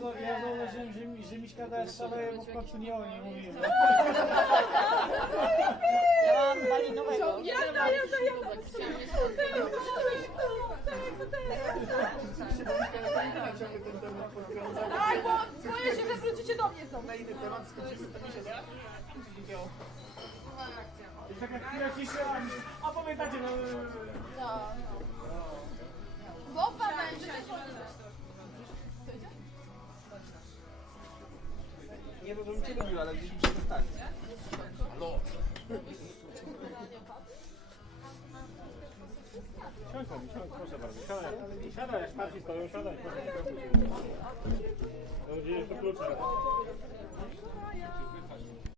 Ja zauważyłem, że Miśka daje szaleje, bo w końcu nie o niej mówiłem. Ja mam malinowego. Ja. Tak, bo boję się, że wrócicie do mnie znowu. Na inny temat skończymy to się da? Co się działo? Jest taka chwila ciszy, a pamiętacie, Boba będzie. Nie bym cię lubił, ale gdzieś muszę zostawić. Halo! Siądź, proszę bardzo. Siadaj, jak starsi stoją, siadaj. Mam nadzieję, że to klucze.